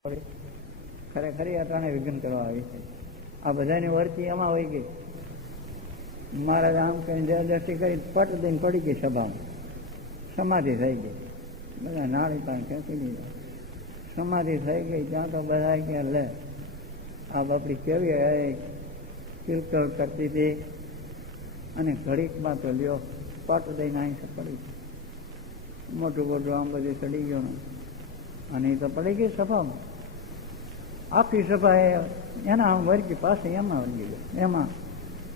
ખરેખરી અટાણે વિઘ્ન કરવા આવી છે. આ બધાની વર્તી એમાં હોય ગઈ. મહારાજ આમ કઈ જબરદસ્તી કરી પટ દઈને પડી ગઈ સભામાં, સમાધિ થઈ ગઈ. બધા નાળી પણ ખેંચી લીધા, સમાધિ થઈ ગઈ. ત્યાં તો બધા કે લે આ બાપડી કેવી કિલકલ કરતી હતી, અને ઘડીકમાં તો લ્યો પટ દઈને અહીં પડી ગઈ. મોટું મોટું આમ બધું ચડી ગયું, અને એ તો પડી ગઈ સભામાં. આખી સભા એના આમ વર્ગી પાસે એમાં વર્ગી ગયો, એમાં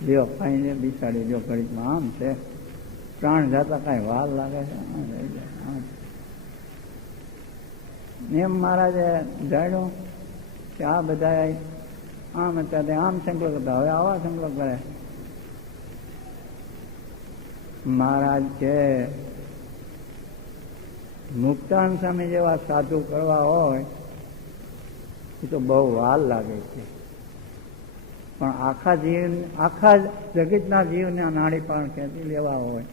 લ્યો અહીં બિસાડી લ્યો ઘડીકમાં આમ છે, પ્રાણ જાતા કાંઈ વાર લાગે છે. એમ મહારાજે જાણ્યું કે આ બધા આમ હતા આમ સંકલ્પ હતા, હવે આવા સંકલ્પ કરે. મહારાજ કે મુક્તાન સ્વામી જેવા સાધુ કરવા હોય એ તો બહુ વાર લાગે છે, પણ આખા જગતના જીવને નાડી પણ ખેંચી લેવા હોય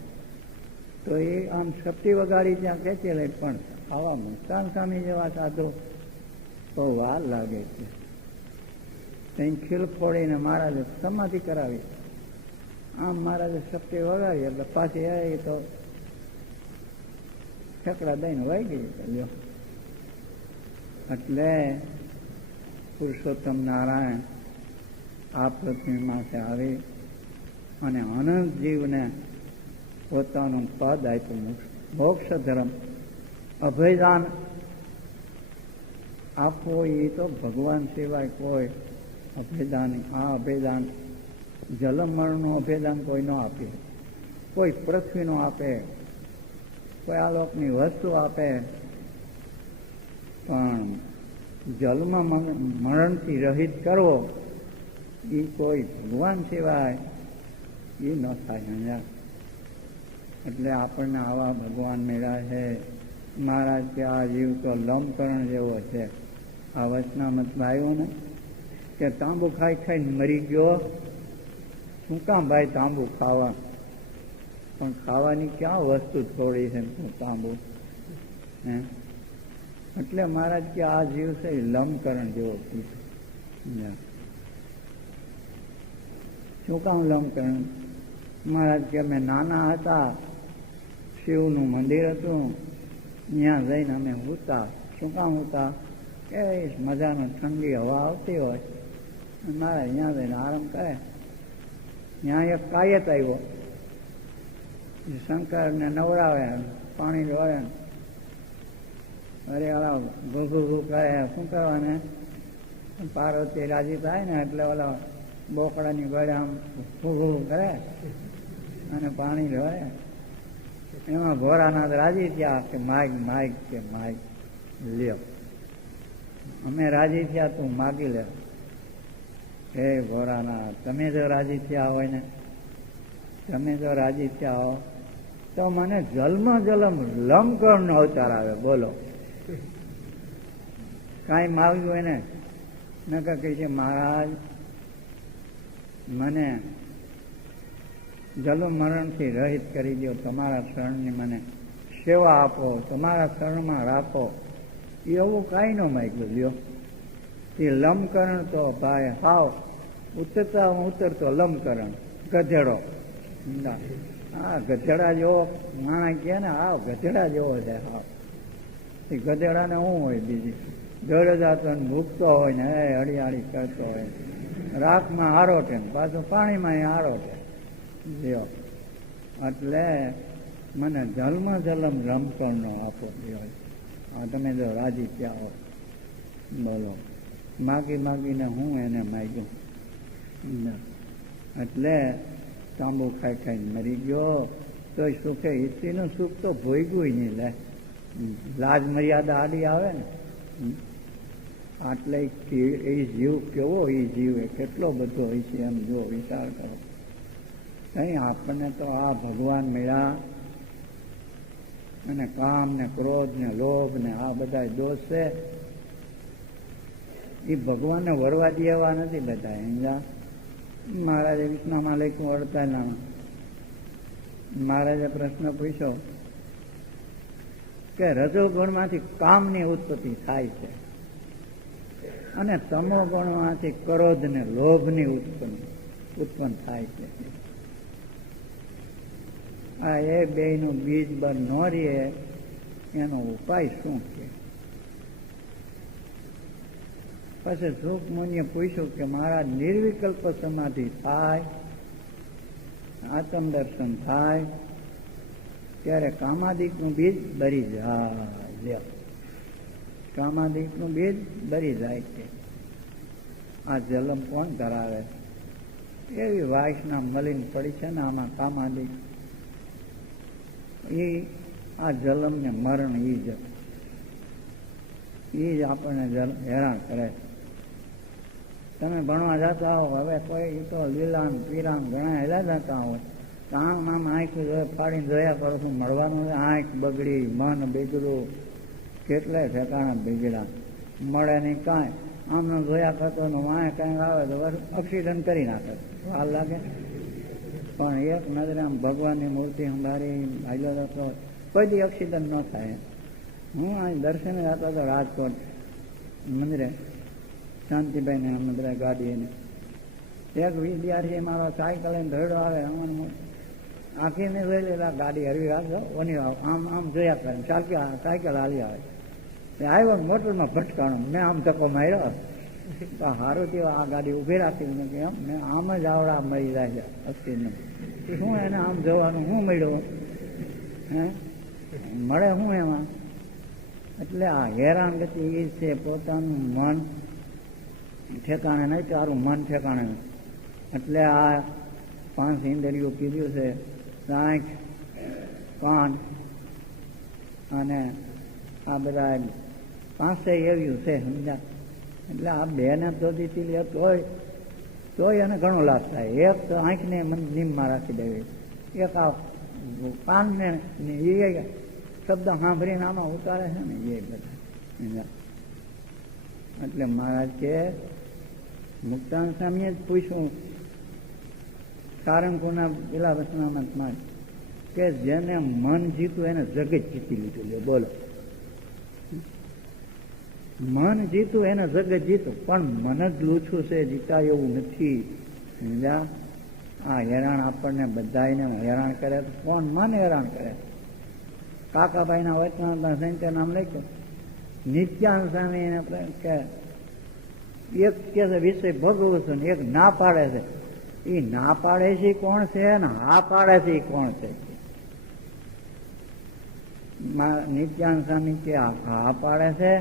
તો એ આમ શક્તિ વગાડી ત્યાં ખેંચી લે, પણ આવા મુક્તાન સ્વામી જેવા સાધુ બહુ વાર લાગે છે. ત્યાં ખીલ ફોડીને મહારાજે સમાધિ કરાવી. આમ મહારાજે શક્તિ વગાડી એટલે પાછી એ તો ઠેકડા દઈને વાઈ ગઈ. એટલે પુરુષોત્તમ નારાયણ આ પૃથ્વી માથે આવી અને અનંત જીવને પોતાનું પદ આપ્યું, મોક્ષ ધર્મ. અભયદાન આપવું એ તો ભગવાન સિવાય કોઈ અભયદાન, આ અભયદાન જલમરણનું અભયદાન કોઈ ન આપે, કોઈ પૃથ્વીનું આપે, કોઈ આ લોકની વસ્તુ આપે, પણ જન્મ મરણથી રહિત કરવો એ કોઈ ભગવાન સિવાય એ ન થાય. એટલે આપણને આવા ભગવાન મળ્યા છે. મહારાજ કે આ જીવ તો લંબકરણ જેવો છે. આ વચનામતમાં આવ્યું ને કે તાંબુ ખાઈ ખાઈને મરી ગયો. શું કામ ભાઈ તાંબુ ખાવા? પણ ખાવાની ક્યાં વસ્તુ થોડી છે તાંબુ? હે, એટલે મહારાજ કે આ જીવ છે એ લંબકરણ જેવો કીધું. શું કામ લંબકરણ? મહારાજ કે અમે નાના હતા, શિવનું મંદિર હતું, ત્યાં જઈને અમે ઉતા. શું કામ ઉતા? કે મજાનો ઠંડી હવા આવતી હોય, મહારાજ ત્યાં જઈને આરામ કરે. ત્યાં એક કાયત આવ્યો, શંકરને નવરાવે, પાણી ઢોળે, અરે ઓલા ઘૂ કરે. શું કરવાને? પાર્વતી રાજી થાય ને એટલે ઓલા બોકડાની ગળે આમ ઘૂ કરે અને પાણી ઢોળે. એમાં ભોરાનાથ રાજી થયા કે માગ કે માગ લ્યો. અમે રાજી થયા, તું માગી લે. હે ભોરાનાથ, તમે જો રાજી થયા હોય ને, તમે જો રાજી થયા હો તો મને જન્મ લંબકરણનો અવતાર આવે. બોલો, કાંઈ માગ્યું હોય ને નકર કહે છે મહારાજ મને જન્મ મરણથી રહિત કરી દો, તમારા શરણની મને સેવા આપો, તમારા શરણમાં રાખો. એવું કાંઈ ન માગ્યું. લ્યો, એ લંબકરણ તો ભાઈ હાવ ઉતરતો લંબકરણ, ગધેડો. હા, ગધેડા જેવો માણસ કહે ને, હાવ ગધેડા જેવો છે. હાવ એ ગધેડાને શું હોય બીજી? દોડે જતો ભૂખતો હોય ને હળીહાળી કરતો હોય, રાખમાં આરોટે, પાછું પાણીમાં આરોટે. લ્યો, એટલે મને જન્મ લંબકરણનો આપો. લ્યો, તમે જો રાજી થયા હો. બોલો, માગીને હું એને માગ્યું. એટલે તાંબુ ખાઈને મરી ગયો તો સુખે ઈચ્છીનું સુખ તો ભોગવું નહીં. લે, લાજ મર્યાદા આડી આવે ને. આટલે એ જીવ કેવો, એ જીવ કેટલો બધો હોય છે એમ જો વિચાર કરો. કઈ આપણને તો આ ભગવાન મળ્યા અને કામ ને ક્રોધ ને લોભ ને આ બધા દોષ છે, એ ભગવાનને વરવા દેવા નથી બધા. સમજા? મહારાજે વિષ્ણામાં લખ્યું અડતાલામાં. મહારાજે પ્રશ્ન પૂછ્યો કે રજોગુણમાંથી કામની ઉત્પત્તિ થાય છે, અને તમો ગુણમાંથી ક્રોધ ને લોભની ઉત્પન્ન થાય છે. આ એ બેયનું બીજ બર ન રહે એનો ઉપાય શું છે? પછી સુખ મુનિએ પૂછ્યું કે મારા નિર્વિકલ્પ સમાધિ થાય, આત્મ દર્શન થાય ત્યારે કામાદિકનું બીજ બરી જાય. કામાદિકનું બીજ બરી જાય છે. આ જલમ કોણ ધરાવે? એવી વાસના મલિન પડી છે ને આમાં કામાદિક. એ આ જલમ ને મરણ એ જ આપણને હેરાન કરે. તમે ભણવા જતા હો, હવે કોઈ તો લીલાન પીરાન ઘણા હેલા જતા હોય તો આમ આંખ ફાડીને જોયા કરો છું મળવાનું. આંખ બગડી, મન બગડ્યું, કેટલાય ઠેકાણા બગડ્યા, મળે નહીં કાંઈ. આમને જોયા કરતો વાંય કાંઈક આવે તો એક્સિડન્ટ કરી નાખે, વાર લાગે. પણ એક નજરે આમ ભગવાનની મૂર્તિ સંભાળી હાલ્યો જતો કોઈ દી એક્સિડન્ટ ન થાય. હું અહીં દર્શને જતો હતો રાજકોટ મંદિરે, શાંતિભાઈને અમને બધા ગાડીને. એક વિદ્યાર્થી મારો સાયકલ લઈને ધોડો આવે, આખીને જોઈ લેલા ગાડી હરવી રાખજો ઓની આમ આમ જોયા કરે, સાયકલ હાલી આવે. આવ્યો મોટરમાં ભટકાણું, મેં આમ ધક્કો માર્યો. સારું થયું આ ગાડી ઊભી રાખી એમ મેં આમ જ આવડા મળી જાય છે અસ્તિત્વ. શું એને આમ જોવાનું, શું મળ્યો હે મળે શું એમાં? એટલે આ હેરાનગતિ એ છે પોતાનું મન ઠેકાણે નહીં, તારું મન ઠેકાણે નહીં. એટલે આ 5 ઇન્દ્રિયો કીધું છે, આંખ, કાન અને આ બધા 5 એવ્યું છે, સમજા. એટલે આ બેને શોધીથી લે તોય એને ઘણો લાભ થાય. એક તો આંખને નિમમાં રાખી દેવી, એક આ કાનને એ શબ્દ સાંભળીને આમાં ઉતારે છે ને એ બધા. એટલે મહારાજ કે મુક્તાન સ્વામીએ જ પૂછ્યું સારંગપુરના પેલા વચનામાં કે જેને મન જીતું એને જગત જીતી લીધું. લે બોલો, મન જીતું એને જગત જીતું, પણ મન જ લૂછું છે, જીતા એવું નથી. સમજ્યા? આ હેરાન આપણને બધાને હેરાન કરે તો કોણ? મન હેરાન કરે. કાકાભાઈના વચનામાં સંચય નામ લખ્યું, નિત્યાન સ્વામી એને કે એક કે વિષય ભોગવું છું ને એક ના પાડે છે. એ ના પાડે છે કોણ છે ને હા પાડે છે એ કોણ છે? નિત્યાન સ્વામી કે હા પાડે છે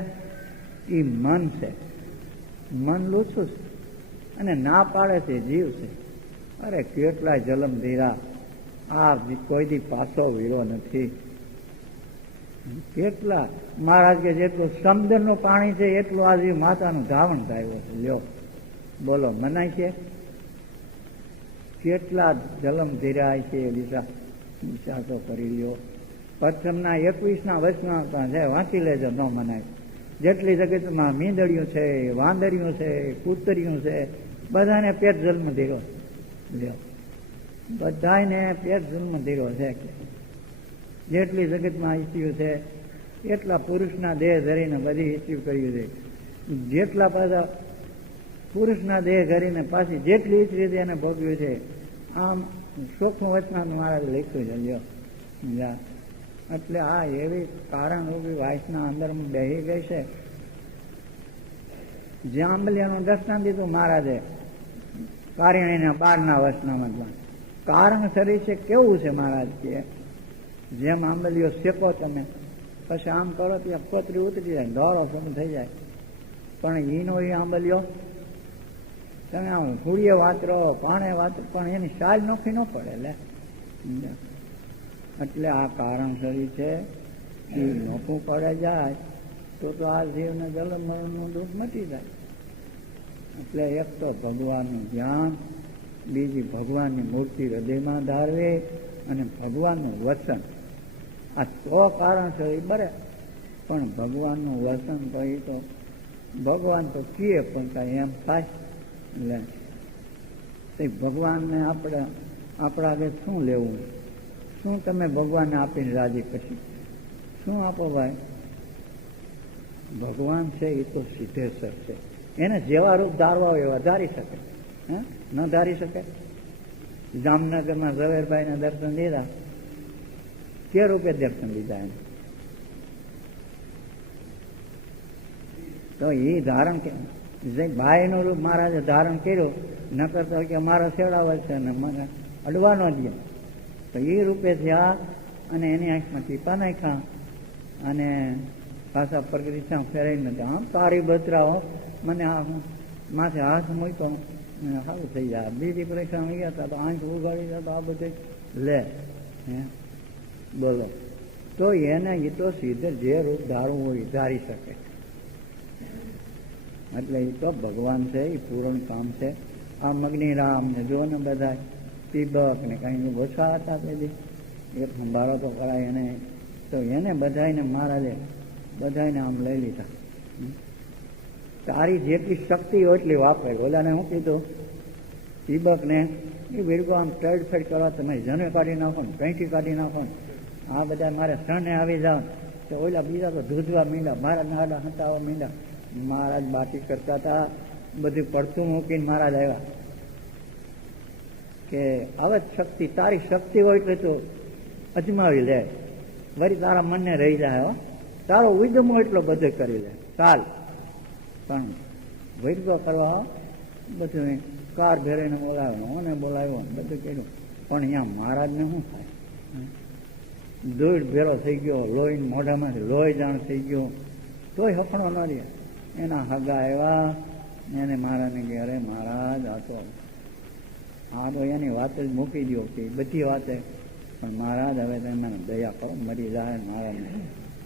એ મન છે, મન લૂછું છે, અને ના પાડે છે જીવ છે. અરે કેટલા જલમ ધીરા, આ કોઈ દી પાછો વીરો નથી. કેટલા મહારાજ કે જેટલું સમુદ્રનું પાણી છે એટલું આજે માતાનું ધાવણ થાય છે. લ્યો બોલો, મનાય છે? કેટલા જલમ ધીરાય છે વિચાર તો કરી લ્યો. પ્રથમના 21ના વચમાં છે, વાંચી લેજો, ન મનાય. જેટલી જગતમાં મીંદડિયું છે, વાંદરિયું છે, કૂતરિયું છે, બધાને પેટ જન્મ ધીરો. લ્યો, બધાને પેટ જન્મ ધીરો છે. જેટલી જગતમાં ઈચ્છ્યું છે એટલા પુરુષના દેહ ધરીને બધી ઈચ્છ્યું કર્યું છે. જેટલા પાછા પુરુષના દેહ ધરીને પાછી જેટલી ઈચ્છી હતી એને ભોગવ્યું છે. આમ સૂક્ષ્મ વચમાં મહારાજ લખ્યું છે. લ્યો, એટલે આ એવી કારણ રૂપી વાસના અંદર બેહી ગઈ છે. જ્યાં આંબલિયાનું દર્શન દીધું મહારાજે કારિણીના 12ના વર્ષનામાં, કારણ શરીર છે કેવું છે મહારાજ કે જેમ આંબલીઓ શેકો તમે, પછી આમ કરો ત્યાં કોતરી ઉતરી જાય, દોરો શરૂ થઈ જાય. પણ ઈનો એ આંબલીઓ તમે આમ હુડીએ વાતરો, પાણે વાતરો, પણ એની સાલ નોખી ન પડે. લે, એટલે આ કારણ શરીર છે એ નોખું પડે જાય તો આ જીવને જલમ મરણનું દુઃખ મટી જાય. એટલે એક તો ભગવાનનું ધ્યાન, બીજી ભગવાનની મૂર્તિ હૃદયમાં ધારવી, અને ભગવાનનું વચન. આ તો કારણ છે એ બરે, પણ ભગવાનનું વચન તો એ તો ભગવાન તો કીએ પણ કાંઈ એમ થાય. એટલે ભગવાનને આપણે આપણા આગળ શું લેવું? શું તમે ભગવાનને આપીને રાજી પછી શું આપો ભાઈ? ભગવાન છે એ તો સિદ્ધેશ્વર છે. એને જેવા રૂપ ધારવા હોય એવા ધારી શકે. ન ધારી શકે? જામનગરમાં ઝવેરભાઈને દર્શન દીધા, કે રૂપે દર્શન દીધા એને? તો એ ધારણ કે ભાઈનું રૂપ મહારાજે ધારણ કર્યું, ન કરતા કે મારા શેડાવલ છે ને મને અડવાનો દે, તો એ રૂપે થયા અને એની આંખમાં ટીપા નાખ્યા અને પાછા પ્રગતિમાં ફેરાઈને આમ તારી બચરાઓ મને આ માથે હાથ મૂક્યો સારું થઈ જાય. બીજી પરીક્ષામાં ગયા હતા તો આંખ ઉગાડી હતા તો આ બધું લે બોલો. તો એને એ તો સીધે જે રૂપ ધારવું હોય ધારી શકે. એટલે એ તો ભગવાન છે, એ પૂરણ કામ છે. આ મગ્નિરામ ને જો ને બધા તિબક ને કઈ ઓછા હતા તેથી એ સંભાળો તો કરાય એને. તો એને બધાને મહારાજે બધાને આમ લઈ લીધા. તારી જેટલી શક્તિ હોય એટલી વાપરે. ઓલાને શું કીધું? તિબક ને એ વિરગો આમ ટડ ફેડ કરવા તમે જને કાઢી નાખો ને કંઈથી કાઢી નાખો ને આ બધા મારે સને આવી જાવ તો ઓલા બીજા તો ધૂધવા મીંડા, મારા નાડા હટાવવા મીંડા. મહારાજ બાકી કરતા હતા, બધું પડતું મૂકીને મહારાજ આવ્યા કે આવે શક્તિ, તારી શક્તિ હોય એટલે તો અજમાવી લે, વળી તારા મનને રહી જાય. તારો ઉદ્યમ હોય એટલો બધો કરી લે, ચાલ. પણ વૈરગો કરવા બધું કાર ભેરીને બોલાવ્યો અને બોલાવ્યો બધું કર્યું. પણ અહીંયા મહારાજને શું થાય? દોડ ભેરો થઈ ગયો, લોહી મોઢામાંથી લોહી જાણ થઈ ગયો, તોય હફણો ન રહે. એના હગા આવ્યા એને મહારાજને કે અરે મહારાજ આ તો એની વાત જ મૂકી દો કે બધી વાતે, પણ મહારાજ હવે તમે દયા કરો, મરી જાય મહારાજને.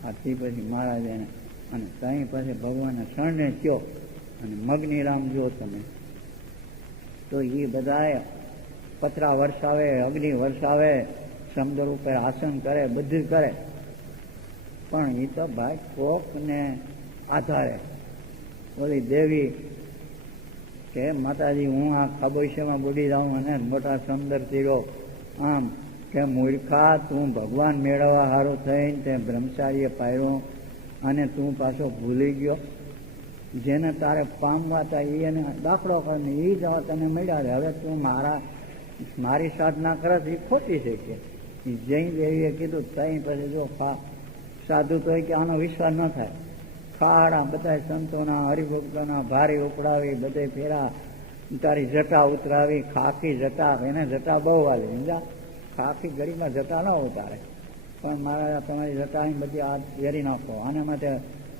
આથી પછી મહારાજ એને અને ત્યાં પછી ભગવાનને શરણે કયો અને મગ્નિરામ જો તમે તો એ બધા પતરા વરસાવે, અગ્નિ વરસાવે, સમુદ્ર ઉપર આસન કરે, બધું કરે. પણ એ તો ભાઈ કોકને આધારે ઓલી દેવી કે માતાજી હું આ ખાબોશીમાં બુડી જાઉં અને મોટા સમુદ્ર તીરો આમ કે મૂર્ખા તું ભગવાન મેળવવા સારું થઈને તે બ્રહ્મચારીએ પાડ્યો અને તું પાછો ભૂલી ગયો. જેને તારે પામવા હતા એને દાખલો કરીને એ જ તને મળ્યા. હવે તું મારી સાધના કરે એ ખોટી છે કે જૈન દેવીએ કીધું તઈ પછી જો સાધુ તો કે આનો વિશ્વાસ ન થાય. ખાડા બધા સંતોના હરિભક્તોના ભારી ઉપડાવી બધે ફેરા, તારી જટા ઉતરાવી, ખાખી જટા, એને જટા બહુ વાલી સમજા. ખાખી ગરીબમાં જટા ન ઉતારે, પણ મારા તમારી જટાની બધી આ પહેરી નાખો, આને માટે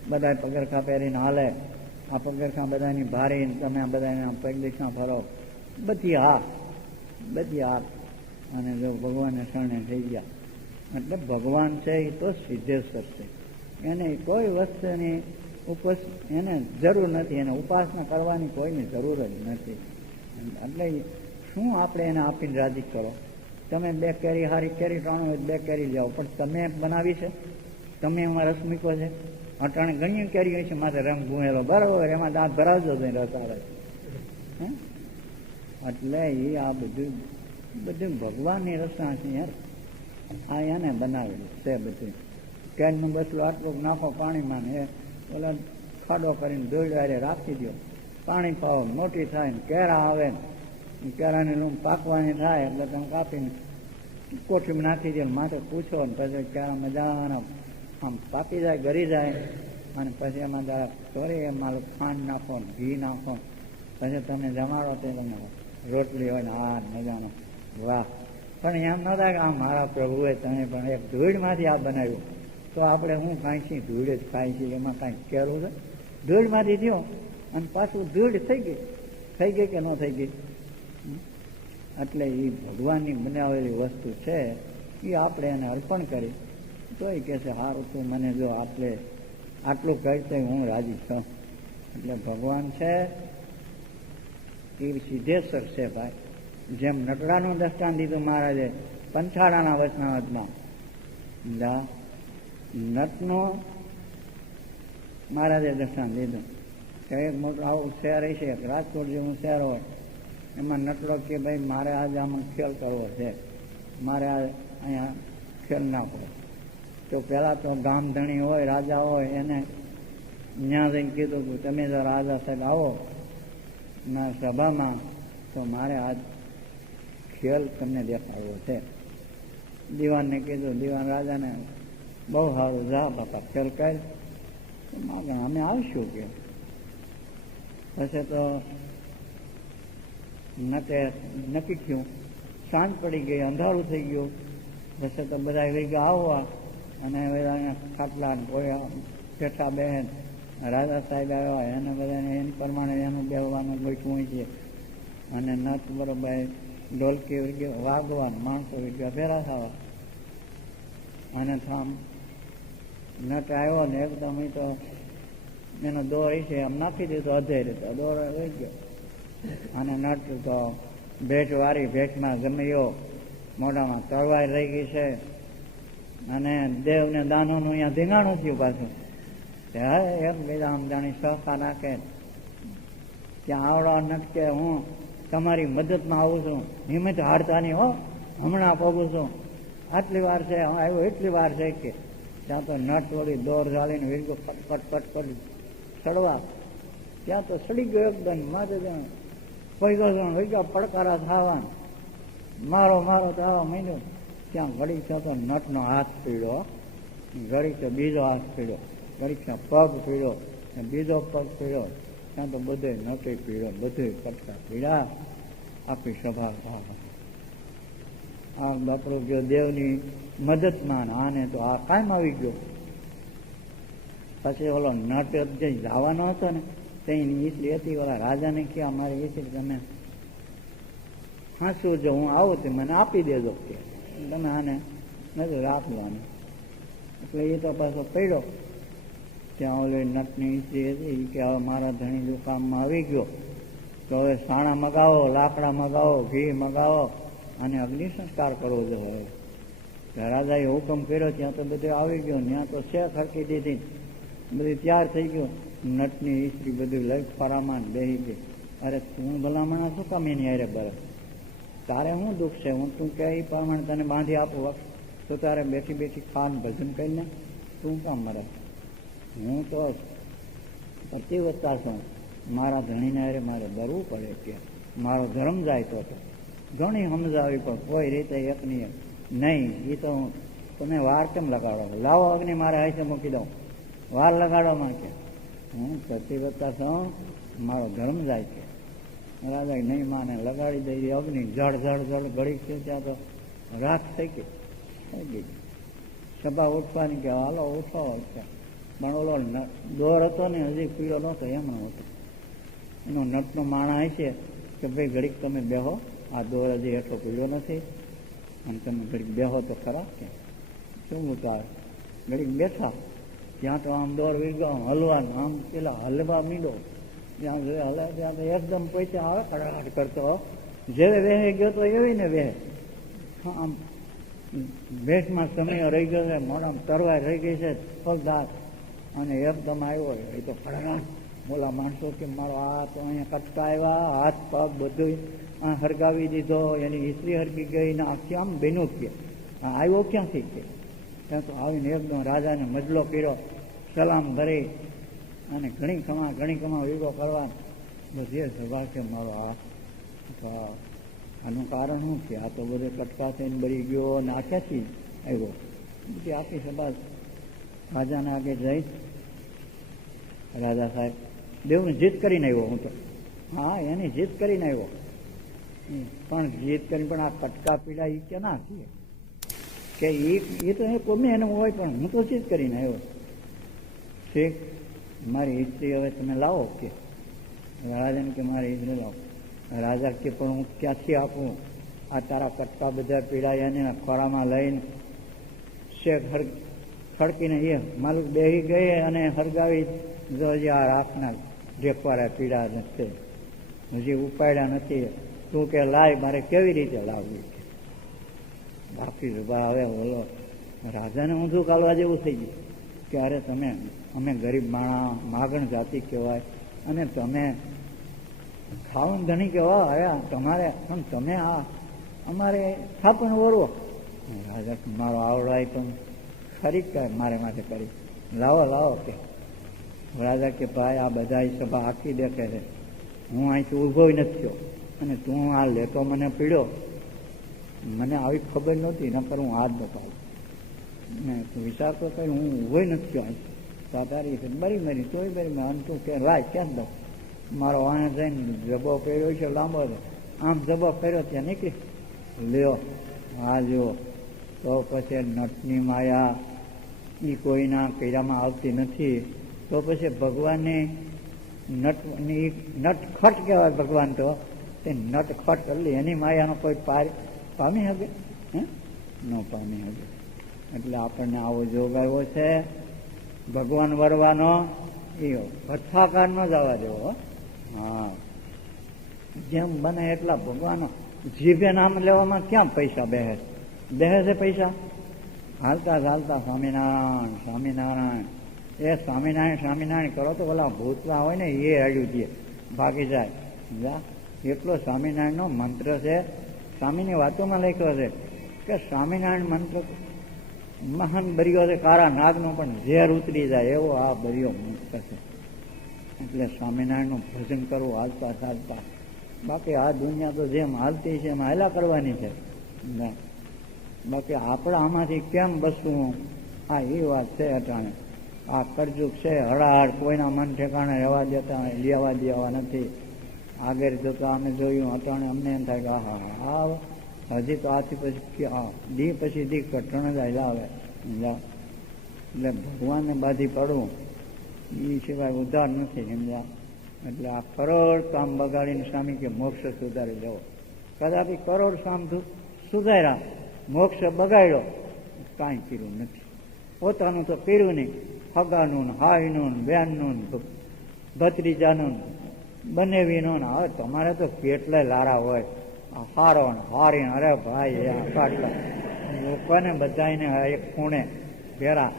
બધા પગરખા પહેરીને હાલે, આ પગરખા બધાની ભારી તમે બધાને પગદીશમાં ફરો, બધી હાથ અને જો ભગવાનને શરણે થઈ ગયા. એટલે ભગવાન છે એ તો સિદ્ધેશ્વર છે, એને કોઈ વસ્તુની એને જરૂર નથી, એને ઉપાસના કરવાની કોઈની જરૂર જ નથી. એટલે શું આપણે એને આપીને રાજી કરો? તમે 2 કેરી હારી કેરી ટાણો હોય 2 કેરી જાઓ, પણ તમે બનાવી છે, તમે એમાં રસ મૂક્યો છે. અટાણે ઘણી કેરી હોય છે માથે રંગ ભૂમેલો, બરાબર, એમાં દાંત ભરાવજો તો રસ આવે છે. એટલે એ આ બધું ભગવાનની રચના છે યાર. આ એને બનાવેલું છે બધું. કેનનું બસલું આટલું નાખો પાણીમાં ને ઓલા ખાડો કરીને દોડવારે રાખી દો, પાણી પાવો, મોટી થાય ને કેરા આવે ને કેરાની લૂમ પાકવાની થાય એટલે તમે કાપીને કોઠીમાં નાખી દો, માથે પૂછો ને પછી કેરા મજાના આમ પાકી જાય, ગરી જાય. અને પછી એમાં જરા ફરી એમાં ખાંડ નાખો, ઘી નાખો, પછી તમે જમાડો તે તમને રોટલી હોય ને આ મજાનો વાહ. પણ એમ ન થાય કે આ મારા પ્રભુએ તને પણ એક ધૂળમાંથી આ બનાવ્યું, તો આપણે હું કાંઈ છીએ ધૂળ જ ખાઈ છીએ, એમાં કાંઈ કહેવું છે? ધૂળમાંથી થયો અને પાછું ધૂળ થઈ ગઈ કે ન થઈ ગઈ? એટલે એ ભગવાનની બનાવેલી વસ્તુ છે, એ આપણે એને અર્પણ કરી તો એ કહે છે સારું તું મને જો આપણે આટલું કહી હું રાજી છું. એટલે ભગવાન છે એ સિદ્ધેશ્વર છે ભાઈ. જેમ નટડાનું દ્રષ્ટાંત દીધું મહારાજે પંથાળાના વચનાવતમાં, નટનો મહારાજે દર્શન લીધું કે એક મોટું આવું શહેર છે, રાજકોટ જેવું શહેર હોય, એમાં નટલો કે ભાઈ મારે આજે આમાં ખેલ કરવો છે, મારે અહીંયા ખેલ નાખવો. તો પહેલાં તો ગામધણી હોય, રાજા હોય, એને ત્યાં જઈને કીધું કે તમે જો રાજા સાહેબ આવો ના સભામાં તો મારે આજ ખેલ તમને દેખાડવો છે. દિવાનને કીધું, દિવાન રાજાને બહુ સારું, જા બાપા ખેલ કર. અમે આવીશું કે પછી તો નક્કી થયું. સાંજ પડી ગઈ, અંધારું થઈ ગયું. પછી તો બધા વેગા આવવા અને ખાટલા કોઈ પેઠા બહેન રાજા સાહેબ આવ્યા, એને બધાને એની પ્રમાણે એનું બેહવાનું ગોઠવું હોય છે. અને નથ બરોબર ઢોલકી વાગવાનું, માણસો ભેરા થવા. અને થામ નટ આવ્યો ને એકદમ તો એનો દોર છે એમ નાખી દીધો, અધેર તો દોર રહી ગયો. અને નટ તો ભેટ વારી, ભેટમાં ગમ્યો, મોઢામાં તળવાર રહી ગઈ છે. અને દેવ ને દાનોનું અહીંયા ધીંગાણું થયું પાછું. એક બીજા આમ જાણી સહકાર નાખે ત્યાં આવડા નટ કે હું તમારી મદદમાં આવું છું, હિંમત હારતા નહીં હો, હમણાં પગું છું, આટલી વાર છે આવ્યો, એટલી વાર છે કે ત્યાં તો નટ વળી દોર ઝાલીને વીરગો કટ સડવા, ત્યાં તો સડી ગયો એકદમ. માથે પૈસા પડકારા થવા, મારો થવા માંડ્યો. ત્યાં ઘડી છે તો નટનો હાથ પીડ્યો, ઘડી છે બીજો હાથ પીડ્યો, ઘડી છે પગ પીડ્યો, બીજો પગ પીડ્યો. ત્યાં તો બધે નટે પીડ્યો, બધે પડતા પીડા. આખી સભા આ બાપડો ગયો દેવની મદદમાં, આને તો આ કાયમ આવી ગયો. પછી ઓલો નટ જે જવાનો હતો ને તેની ઈસરી હતી, ઓલા રાજાને કહ્યા મારી ઈસરી તમે હાંસું, જો હું આવું તો મને આપી દેજો કે તમે આને નથી રાખવાનું. એટલે એ તો પાછો પડ્યો. ત્યાં ઓલી નટની ઈસરી હતી કે હવે મારા ધણી દુકાનમાં આવી ગયો, તો હવે સાણા મગાવો, લાકડા મગાવો, ઘી મગાવો અને અગ્નિ સંસ્કાર કરવો જોઈએ. રાજાએ હુકમ કર્યો, ત્યાં તો બધું આવી ગયો. ત્યાં તો છે ખરકી દીધી, બધું તૈયાર થઈ ગયું. નટની ઈસ્ત્રી બધું લઈ ફરામાં બેસી ગઈ. અરે તું ભલામણા શું કામ એની હારે બરસ, તારે શું દુઃખ છે? હું તું કે એ પ્રમાણે તને બાંધી આપું વખત તો તારે બેઠી બેઠી ખાન ભજન કરીને તું કામ મરે? હું તો પ્રતિવત્તા છું, મારા ધણીને હારે મારે ડરવું પડે કે મારો ધર્મ જાય તો ઘણી સમજાવી પણ કોઈ રીતે એકની એક નહીં. એ તો તમે વાર કેમ લગાડો? લાવો અગ્નિ મારે હાથે મૂકી દઉં, વાર લગાડવામાં કે હું પ્રતિવત્તા છું, મારો ધર્મ જાય છે. રાજા નહીં માને, લગાડી દઈ અગ્નિ, જળ ઘડી છે. ત્યાં તો રાત થઈ ગઈ. સભા ઉઠવાની કે હાલો ઉઠો. પણ ઓલો દોર હતો ને હજી પીળો નહોતો, એમનો હતો. એનો નટનો માણા છે કે ભાઈ ઘડીક તમે બેહો, આ દોર હજી એટલો પીળો નથી, અને તમે ઘડીક બેહો તો ખરા કે શું ઉતાર. ઘડીક બેઠા, ત્યાં તો આમ દોર વીગો હલવાનું, આમ પેલા હલવા મીડો. ત્યાં હલે ત્યાં તો એકદમ પૈસા આવે કડાટ કરતો, જેવે વેહે ગયો તો એવી ને વેહે. આમ ભેટમાં સમય રહી ગયો છે, મોઢામાં તરવાર રહી ગઈ છે, ફલદાર. અને એકદમ આવ્યો એ તો ખડાટ. બોલા માણસો કે મારો હાથ અહીંયા કટકા આવ્યા, હાથ પગ બધું હરગાવી દીધો, એની ઈસ્ત્રી હરગી ગઈ ને આખી આમ બેનું કે આવ્યો ક્યાંથી કે. ત્યાં તો આવીને એકદમ રાજાને મજલો કર્યો, સલામ ભરી અને ઘણી ખમા વીગો કરવા. બધી સભા છે મારો હાથ. આનું કારણ શું છે? આ તો બધે કટકા થઈને બળી ગયો અને આ ક્યાંથી આવ્યો? બધી આખી સભા રાજાને આગળ જઈ, રાજા સાહેબ દેવને જીત કરીને આવ્યો હું તો. હા, એની જીત કરીને આવ્યો, પણ જીત કરીને પણ આ કટકા પીડા એ કેના છીએ કે એ તો ગમે એનું હોય, પણ હું તો જીત કરીને આવ્યો. ઠીક, મારી ઈસ્ત્રી હવે તમે લાવો કે. રાજાને કે મારી ઈસ્ત્રી લાવો. રાજા કે પણ હું ક્યાંથી આપું? આ તારા કટકા બધા પીડાયા ને ખોરામાં લઈને શેખ ખડકીને એ માલિક બેહી ગઈ અને હરગાવી જોજે. આ રાખના ઢેકવાળા પીડા નથી, હજી ઉપાડ્યા નથી. તું કે લાય, મારે કેવી રીતે લાવવી? બાકી હવે બોલો, રાજાને ઊંધું કાલવા જેવું થઈ ગયું કે અરે તમે, અમે ગરીબ માણા, માગણ જાતિ કહેવાય, અને તમે ખાવું ધણી કહેવા આવ્યા તમારે, પણ તમે આ અમારે થાપણ વરવો. રાજા મારો આવડાય પણ ખરી મારે માટે કરી લાવો કે. રાજા કે ભાઈ આ બધા સભા આખી દેખે છે, હું અહીંથી ઊભો નથી થયો અને તું આ લેતો મને પીડ્યો, મને આવી ખબર નહોતી, નકર હું હાથ બતાવું ને વિચાર તો કઈ હું ઊભો નથી થયો અહીં તારી બરી મરી તોય બરી અને તું કે લાય ક્યાં દઉં, મારો વાણે જઈને જબો પહેર્યો છે લાંબો, આમ જબો પહેર્યો ત્યાં નીકળી લ્યો હા જુઓ. તો પછી નટની માયા એ કોઈના કર્યામાં આવતી નથી. તો પછી ભગવાનને નટખટ કહેવાય ભગવાન, તો તે નટખટ એટલે એની માયાનો કોઈ પાર પામી શકે? ન પામી શકે. એટલે આપણને આવો જોગ આવ્યો છે ભગવાન વરવાનો, એ ભથ્થાકાર ન જવા દેવો. હા, જેમ બને એટલા ભગવાનો જીભે નામ લેવામાં ક્યાં પૈસા બેહે છે પૈસા? હાલતા ચાલતા સ્વામિનારાયણ સ્વામિનારાયણ, એ સ્વામિનારાયણ સ્વામિનારાયણ કરો તો ઓલા ભૂતવા હોય ને એ હડ્યું દે ભાગી જાય. એટલો સ્વામિનારાયણનો મંત્ર છે. સ્વામીની વાતોમાં લખ્યો છે કે સ્વામિનારાયણ મંત્ર મહાન બરિયો છે, કારા નાગનો પણ ઝેર ઉતરી જાય એવો આ બરિયો મંત્ર છે. એટલે સ્વામિનારાયણનું ભજન કરવું હાલતા ચાલતા. બાકી આ દુનિયા તો જેમ હાલતી છે એમ હાલા કરવાની છે. બાકી આપણે આમાંથી કેમ બસવું, આ એ વાત છે. અટાણે આ કરજુક છે, હળાહળ કોઈના મન ઠેકાણે રહેવા દેતા લેવા દેવા નથી. આગળ જતા અમે જોયું અટાણે અમને એમ થાય કે હા હજી તો આથી પછી દી પછી દી કઠણ જ આવે. એટલે ભગવાનને બાધી પડવું એ સિવાય ઉધાર નથી સમજ્યા. એટલે આ કરોડ કામ બગાડીને સ્વામી કે મોક્ષ સુધારી જવો. કદાપી કરોડ કામ સુધાર્યા, મોક્ષ બગાડ્યો, કાંઈ કર્યું નથી. પોતાનું તો કર્યું નહીં, હગાનું હાઈનું બેનનું ભત્રીજાનું બનેવીનું. હવે તમારે તો કેટલાય લારા હોય, હારો ને હારી, અરે ભાઈ લોકોને બધાને એક ખૂણે ભેરા.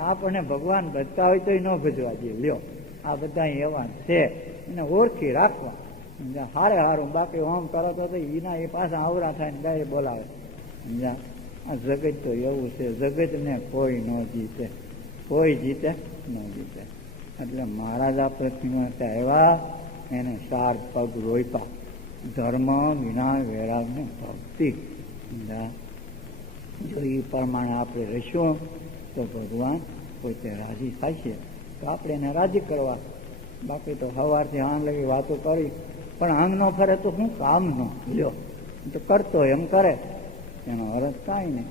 આપણને ભગવાન બચતા હોય તો ન ભજવા દે. લ્યો આ બધા એવા છે, એને ઓળખી રાખવા હારે હારું. બાકી ઓમ કરો તો એના એ પાછા અવરા થાય ને ગાય બોલાવે. આ જગત તો એવું છે, જગતને કોઈ ન જીતે, કોઈ જીતે ન જીતે. એટલે મહારાજ આ પૃથ્વીમાં આવ્યા, એને 4 પગ રોપ્યા: ધર્મ, વિના, વૈરાગ ને ભક્તિ. જો એ પ્રમાણે આપણે રહીશું તો ભગવાન પોતે રાજી થાય છે. તો આપણે એને રાજી કરવા. બાકી તો સવારથી આંગ લગી વાતો કરી પણ આંગ ન ફરે તો શું કામ ન લ્યો, તો કરતો એમ કરે, એનો અર્થ કાંઈ નહીં.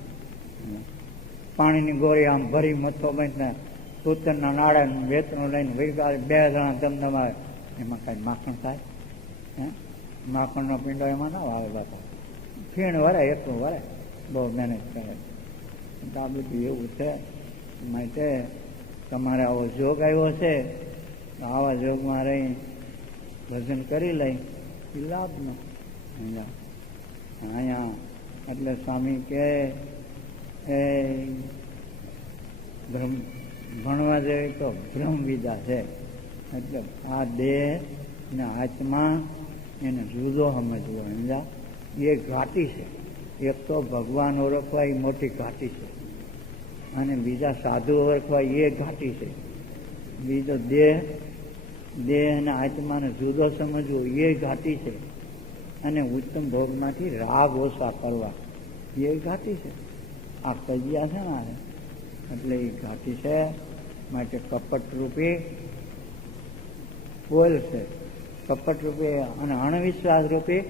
પાણીની ગોળી આમ ભરી મથો બંધને સૂતરના નાળા વેતનું લઈને વૈગાળ 2 જણા ધમધમાવે, એમાં કાંઈ માખણ થાય? માખણનો પીંડો એમાં ના આવે બાપા. ફીણ વરે એટલું વરે, બહુ મહેનત કરે. આ બધું એવું છે. માટે તમારે આવો જોગ આવ્યો છે, આવા જોગમાં રહી ભજન કરી લઈ એ લાભનો. અહીંયા એટલે સ્વામી કે એ ભણવા જેવી તો બ્રહ્મ વિદ્યા છે. એટલે આ દેહ ને આત્મા એને જુદો સમજવો. સમજા, એ ઘાટી છે. એક તો ભગવાન ઓળખવા એ મોટી ઘાટી છે, અને બીજા સાધુ ઓળખવા એ ઘાટી છે. બીજો દેહ અને આત્માને જુદો સમજવો એ ઘાટી છે. અને ઉત્તમ ભોગમાંથી રાગ ઓછા કરવા એ ઘાટી છે. આ કજિયા છે ને, એટલે એ ઘાટી છે. માટે કપટરૂપી પોલ છે. કપટરૂપી અને અણવિશ્વાસ રૂપી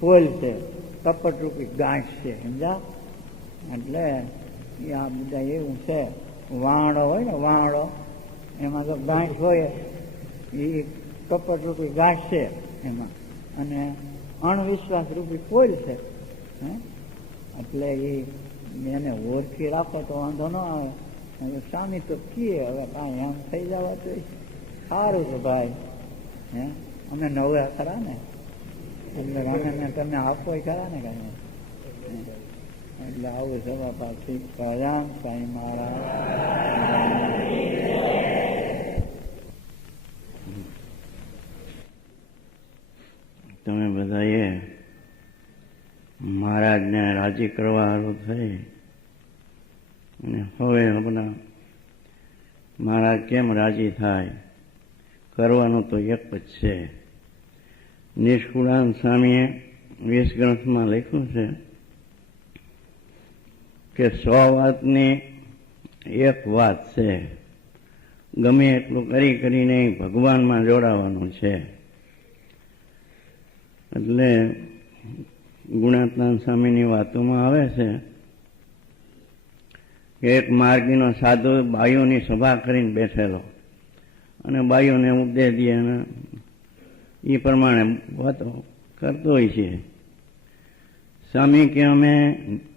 પોલ છે. કપટરૂપી ગાંઠ છે. સમજા? એટલે આ બધા એવું છે. વાણો હોય ને, વાણો એમાં તો ગાંઠ હોય, એ કપટરૂપી ગાંઠ છે એમાં, અને અણવિશ્વાસ રૂપી પોલ છે. એટલે એને ઓળખી રાખો તો વાંધો ન આવે. સ્વામી તો કીએ હવે કાંઈ એમ થઈ જવા તો સારું છે ભાઈ. અમે નવ્યા ખરા ને, એટલે અમે તમને આપો ખરા ને કાંઈ. એટલે આવું સભા પાછી પ્રજામ સાંઈ મહારાજ. તમે બધાએ મહારાજને રાજી કરવા હારું થઈ અને હવે આપણા મહારાજ કેમ રાજી થાય કરવાનું તો એક જ છે. નિષ્કુળાનંદ સ્વામીએ 20 ગ્રંથમાં લખ્યું છે કે 100 વાતની એક વાત છે, ગમે એટલું કરીને ભગવાનમાં જોડાવાનું છે. એટલે ગુણાત્માનંદ સ્વામીની વાતોમાં આવે છે કે એક માર્ગીનો સાધુ બાઈઓની સભા કરીને બેઠેલો અને બાઈઓને ઉપદેશ દે અને એ પ્રમાણે વાતો કરતો હોય છે. સ્વામી કે અમે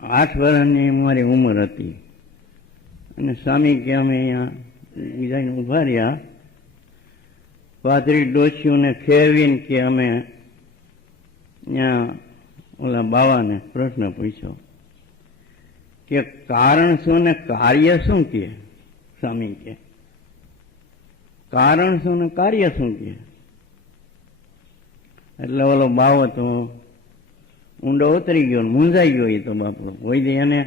8 વર્ષની અમારી ઉંમર હતી અને સ્વામી કે અમે અહીંયા જઈને ઉભા રહ્યા, પાથરી ડોસીઓને ખેરવીને કે અમે ત્યાં ઓલા બાવાને પ્રશ્ન પૂછ્યો કે કારણ શું ને કાર્ય શું કે? સ્વામી કે કારણ શું ને કાર્ય શું કે? એટલે ઓલો બાવો તો ઊંડો ઉતરી ગયો, મૂંઝાઈ ગયો. એ તો બાપડો કોઈ એને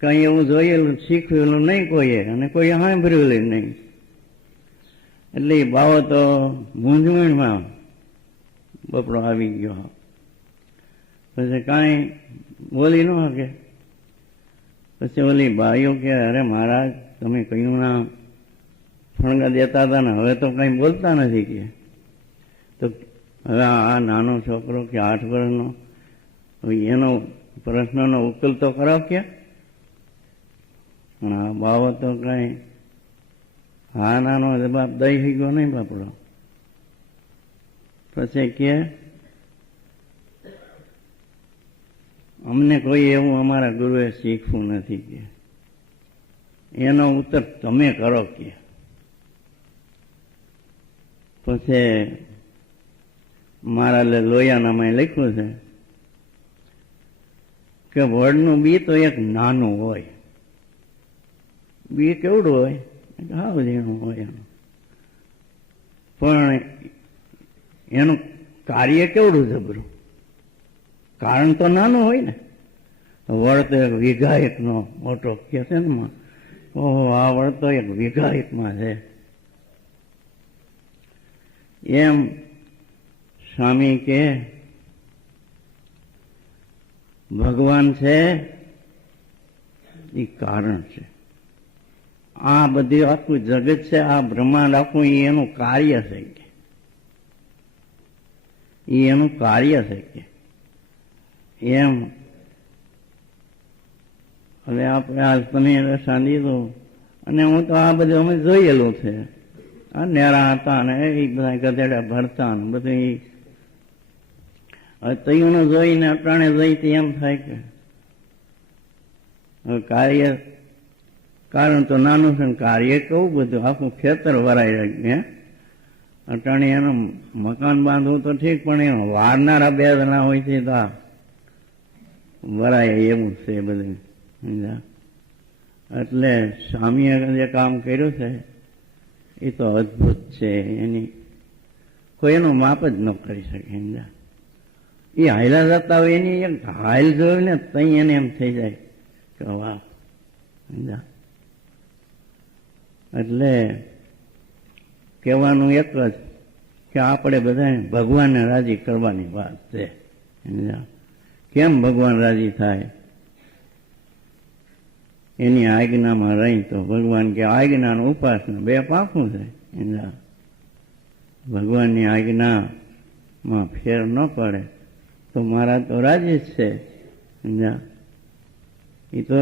કઈ એવું જોયેલું શીખવેલું નહીં કોઈએ અને કોઈ સાંભળેલું નહીં. એટલે એ બાવો તો મૂંઝવણમાં બપડો આવી ગયો. પછી કાંઈ બોલી ન શકે. પછી ઓલી બાઈઓ કે અરે મહારાજ તમે કહ્યું ના ફણગા દેતા હતા ને હવે તો કંઈ બોલતા નથી કે. તો હવે આ નાનો છોકરો કે 8 વર્ષનો એનો પ્રશ્નનો ઉકેલ તો કરો કે. પણ આ બાવો તો કઈ હા નાનો જવાબ દઈ ગયો નહીં બાપડો. પછી કે અમને કોઈ એવું અમારા ગુરુએ શીખવું નથી કે એનો ઉત્તર તમે કરો કે. પછી મારા લોયાનામાં લખ્યું છે કે વડનું બી તો એક નાનું હોય. બી કેવડું હોય? હાવ ઝીણું હોય એનું, પણ એનું કાર્ય કેવડું જબરું. કારણ તો નાનું હોય ને. વડ તો એક વિઘાયકનો મોટો કહે છે ને, ઓહો આ વડ તો એક વિઘાયકમાં છે. એમ સ્વામી કે ભગવાન છે એ કારણ છે. આ બધી આખું જગત છે, આ બ્રહ્માંડ આખું એનું કાર્ય છે કે એનું કાર્ય છે કે. એમ હવે આપણે આજ તમે રસા દીધું અને હું તો આ બધું અમે જોયેલું છે. આ નેરા હતા ને એ બધા ગધેડા ભરતા ને બધું હવે તૈયોને જોઈને અટાણે જોઈ એમ થાય કે હવે કાર્ય કારણ તો નાનું છે, કાર્ય કેવું બધું આખું ખેતર વરાઈ રહ્યું. અટાણે એનું મકાન બાંધવું તો ઠીક, પણ એ વારનારા 2 જણા હોય છે તો વરાય એવું છે બધું. એટલે સ્વામીએ જે કામ કર્યું છે એ તો અદભુત છે. એની કોઈ એનું માપ જ ન કરી શકે. એ હાયલા જતા હોય એની એક હાયલ જોયું ને તઈ એને એમ થઈ જાય કે વાહ. એટલે કહેવાનું એક જ કે આપણે બધાને ભગવાનને રાજી કરવાની વાત છે. કેમ ભગવાન રાજી થાય? એની આજ્ઞામાં રહી તો ભગવાન કે આજ્ઞાનું ઉપાસના 2 પાંખું છે. ભગવાનની આજ્ઞામાં ફેર ન પડે તો મારા તો રાજી જ છે. એ તો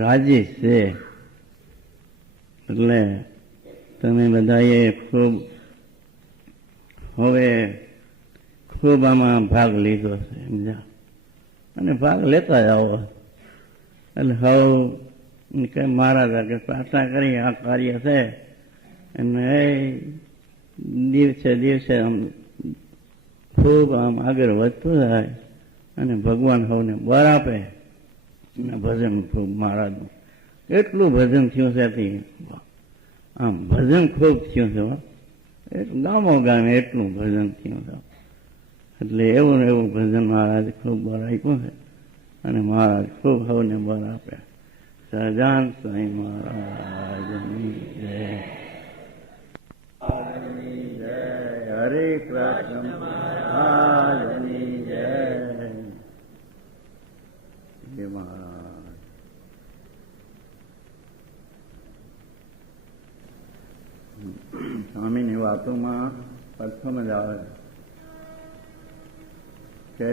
રાજી છે. એટલે તમે બધાએ ખૂબ આમાં ભાગ લીધો છે અને ભાગ લેતા જાઓ. એટલે હવે કે મહારાજ કે પ્રાર્થના કરી આ કાર્ય છે અને દિવસે દિવસે આમ ખૂબ આમ આગળ વધતું જાય અને ભગવાન સૌને બળ આપે. અને ભજન ખૂબ મહારાજનું એટલું ભજન થયું છે. આમ ભજન ખૂબ થયું છે. ગામો ગામે એટલું ભજન થયું છે. એટલે એવું ને એવું ભજન મહારાજ ખૂબ બળ આપ્યું છે અને મહારાજ ખૂબ સૌને બળ આપે. સહજાન સ્વામી મહારાજની જય. સ્વામીની વાતોમાં પ્રથમ જ આવે કે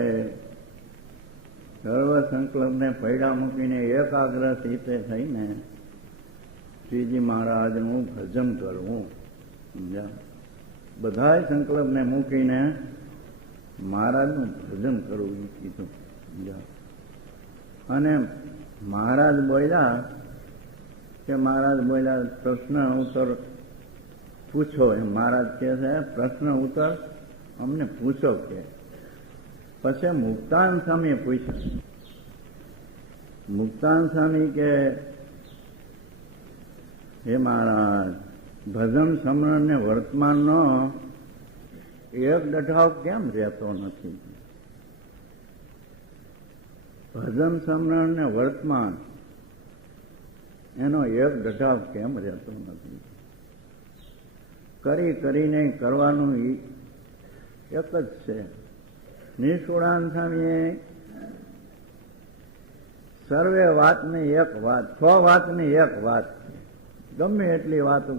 સર્વ સંકલ્પને પૈડા મૂકીને એકાગ્ર ચિત્તે થઈને શ્રીજી મહારાજનું ભજન કરવું. બધાય સંકલ્પને મૂકીને મહારાજનું ભજન કરવું એ કીધું. અને મહારાજ બોલ્યા કે મહારાજ બોલ્યા પ્રશ્ન ઉત્તર પૂછો એમ મહારાજ કહે છે પ્રશ્ન ઉત્તર અમને પૂછો કે પછી મુક્તાન સ્વામીએ પૂછ્યું. મુક્તાન સ્વામી કે હે મહારાજ ભજન સમરણ ને વર્તમાનનો એક ડઠાવ કેમ રહેતો નથી? ભજન સમરણ ને વર્તમાન એનો એક ડઠાવ કેમ રહેતો નથી? કરીને કરવાનું એક જ છે. નિષ્કુળાન સ્વામીએ સર્વે વાતની એક વાત, 6 વાતની એક વાત છે. ગમે એટલી વાતો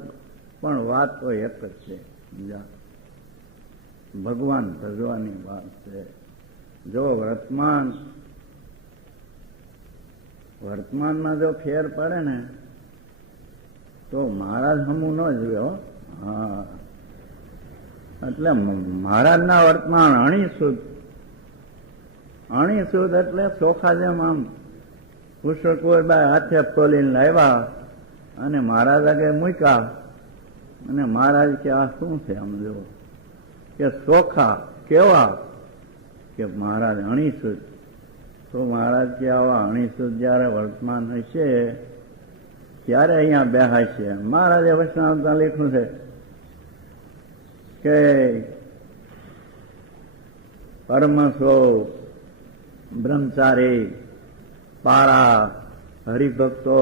પણ વાત તો એક જ છે. ભગવાન ભજવાની વાત છે. જો વર્તમાનમાં જો ફેર પડે ને તો મહારાજ હમું ન જોયો. હા, એટલે મહારાજના વર્તમાન અણીશુદ્ધ એટલે ચોખા જેમ આમ પુષ્કળભાઈ હાથે તોલીને લાવ્યા અને મહારાજ આગળ મૂક્યા અને મહારાજ કે આ શું છે? આમ જો કે ચોખા કેવા? કે મહારાજ અણીશુદ્ધ. તો મહારાજ કે આવા અણીશુદ્ધ જયારે વર્તમાન હશે ત્યારે અહીંયા બેહાય છે. મહારાજે વૈષ્ણવતા લખ્યું છે કે પરમસો બ્રહ્મચારી પારા હરિભક્તો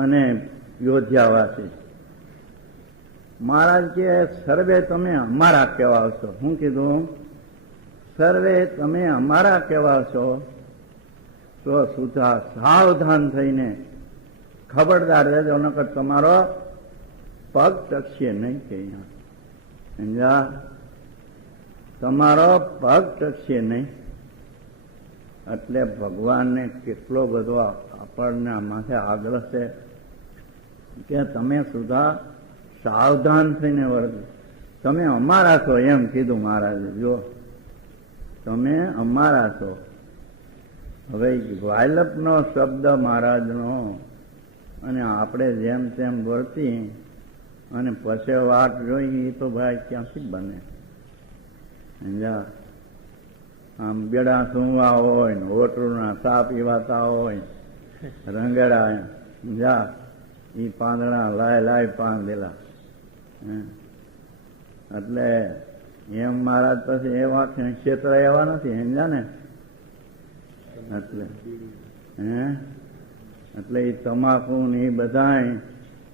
અને યોધ્યાવાસી. મહારાજ કે સર્વે તમે અમારા કહેવા છો. શું કીધું? સર્વે તમે અમારા કહેવા છો તો સુધા સાવધાન થઈને ખબરદાર રહેજો, નકર તમારો પગ ટકશે નહીં. કે અહીંયા તમારો પગ ટકશે નહીં. એટલે ભગવાનને કેટલો બધો આપણને માથે આગ્રહ છે કે તમે સુધા સાવધાન થઈને વર્તો. તમે અમારા છો એમ કીધું મહારાજે. જો તમે અમારા છો. હવે વાયલપનો શબ્દ મહારાજનો અને આપણે જેમ તેમ વર્તી અને પછી વાત જોઈ એ તો ભાઈ ક્યાંથી બને? આમ બેડા સૂંવા હોય ને ઓટરૂના સા પીવાતા હોય રંગેડા જા એ પાંદડા લાય પાંદેલા. એટલે એમ મહારાજ પછી એવા ક્ષેત્ર એવા નથી સમજા ને. એટલે એ તમાકુ ને એ બધાય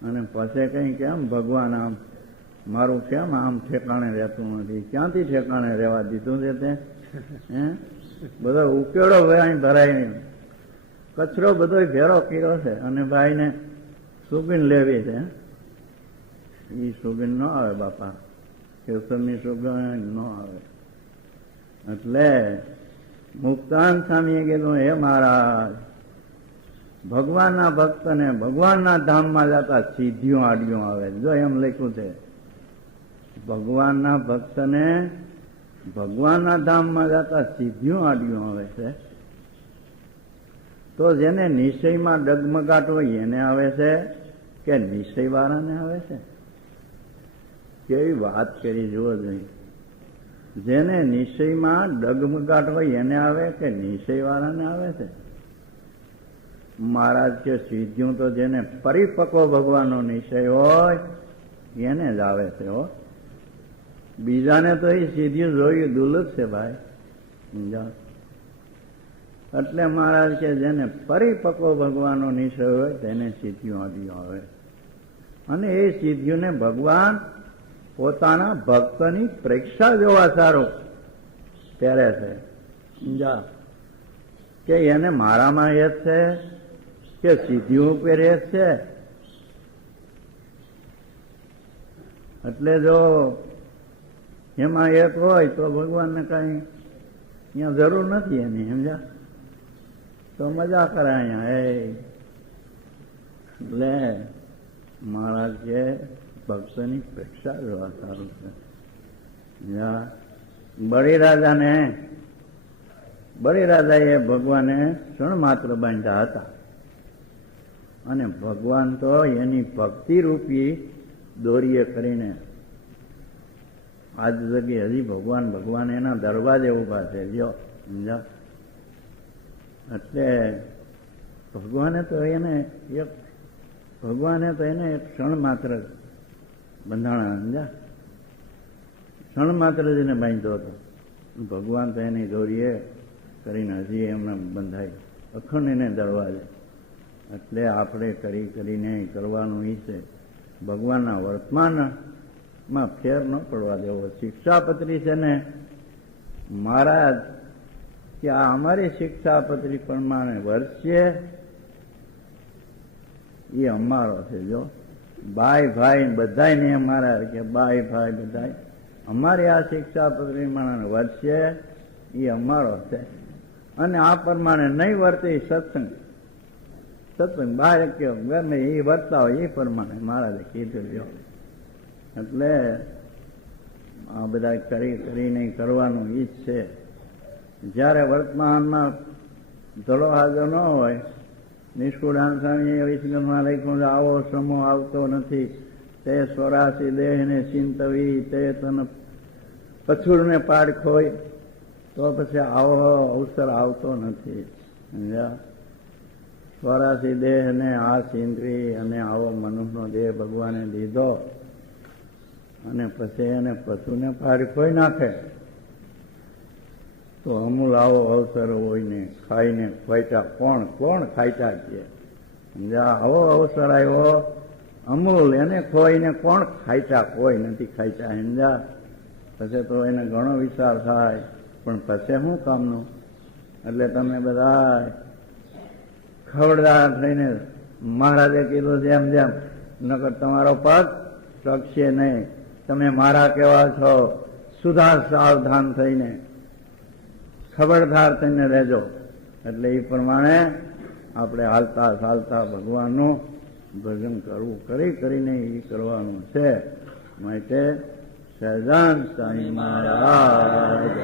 અને પછી કઈ કેમ ભગવાન આમ મારું કેમ આમ ઠેકાણે રહેતું નથી? ક્યાંથી ઠેકાણે રહેવા દીધું છે તે? બધો ઉકેડો અહીં ભરાય કચરો બધો ભેરો કર્યો છે અને ભાઈને સુગીન લેવી છે. એ સુગીન ન આવે બાપા, કેસરની સુગંધ ન આવે. એટલે મુક્તાન સ્વામીએ કીધું હે મહારાજ ભગવાનના ભક્તને ભગવાનના ધામમાં જતા સીધીઓ આડીઓ આવે. જો એમ લખ્યું છે ભગવાનના ભક્તને ભગવાનના ધામમાં જતા સીધીઓ આડીઓ આવે છે. તો જેને નિશ્ચયમાં ડગમગાટ હોય એને આવે છે કે નિશ્ચય વાળાને આવે છે? કેવી વાત કરી જુઓ જોઈએ. જેને નિશ્ચયમાં ડગમગાટ હોય એને આવે કે નિશ્ચય વાળાને આવે છે? મહારાજ કે સિદ્ધિયું તો જેને પરિપક્વ ભગવાનનો નિશ્ચય હોય એને જ આવે છે. હો, બીજાને તો એ સિદ્ધિયું જોયું દુર્લભ છે ભાઈ. એટલે મહારાજ કે જેને પરિપક્વ ભગવાનનો નિશ્ચય હોય તેને સિદ્ધિઓ આદિઓ આવે. અને એ સિદ્ધિઓને ભગવાન પોતાના ભક્તની પરીક્ષા જોવા સારું પહેરે છે. કે એને મારામાં એ છે કે સિદ્ધિઓ ઉપર એ છે. એટલે જો એમાં એક હોય તો ભગવાનને કઈ અહીંયા જરૂર નથી એની, સમજ્યા? તો મજા કરે અહીંયા. એટલે મહારાજ કે ભક્તની પ્રેક્ષા જોવા સારું છે. બળીરાજાએ ભગવાને ક્ષણ માત્ર બાંધ્યા હતા, અને ભગવાન તો એની ભક્તિ રૂપી દોરીએ કરીને આજ જગ્યાએ હજી ભગવાન એના દરવાજે ઉભા છે. જો સમજા, એટલે ભગવાને તો એને એક ક્ષણ માત્ર બંધાણા, સમજા? ક્ષણ માત્ર જ એને બાંધ્યો હતો. ભગવાન તો એની દોરીએ કરીને હજી એમને બંધાય અખંડ એને દરવાજે. એટલે આપણે કરીને કરવાનું એ છે, ભગવાનના વર્તમાનમાં ફેર ન પડવા દેવો. શિક્ષાપત્રી છે ને મહારાજ કે આ અમારી શિક્ષાપત્રી પ્રમાણે વર્ષે એ અમારો છે. જો ભાઈ બધાને અમારા કે ભાઈ બધા અમારી આ શિક્ષાપત્રી પ્રમાણે વર્ષે એ અમારો છે, અને આ પ્રમાણે નહીં વર્તે સત્સંગ બહાર કયો ગમે એ વર્તા હોય એ પ્રમાણે મહારાજે કીધું. જો એટલે આ બધા કરીને કરવાનું ઈ જ છે. જ્યારે વર્તમાનમાં ધડો હાજર ન હોય, નિષ્કુળાન સ્વામી વિષ્ણુમાં લખ્યું આવો સમો આવતો નથી, તે 84 દેહને ચિંતવી, તે તન પછુડને પાડ ખોય, તો પછી આવો અવસર આવતો નથી. 84 દેહને આ ચિંતવી અને આવો મનુષ્યનો દેહ ભગવાને દીધો, અને પછી એને પશુને પાડ ખોઈ નાખે, તો અમૂલ આવો અવસર હોય ને ખાઈને ખોઈટા કોણ ખાઈટા છે? આવો અવસર આવ્યો અમૂલ, એને ખોઈને કોણ ખાઈટા? કોઈ નથી ખાઈટા. સમજા? પછી તો એને ઘણો વિચાર થાય, પણ પછી શું કામનું? એટલે તમે બધા ખબરદાર થઈને મહારાજે કીધું છે જેમ નકર તમારો પગ ટકશે નહીં. તમે મારા કેવા છો, સુધાર સાવધાન થઈને ખબરદાર થઈને રહેજો. એટલે એ પ્રમાણે આપણે હાલતા ચાલતા ભગવાનનું ભજન કરવું, કરીને એ કરવાનું છે. માટે સહજાન સ્વામી મહારાજ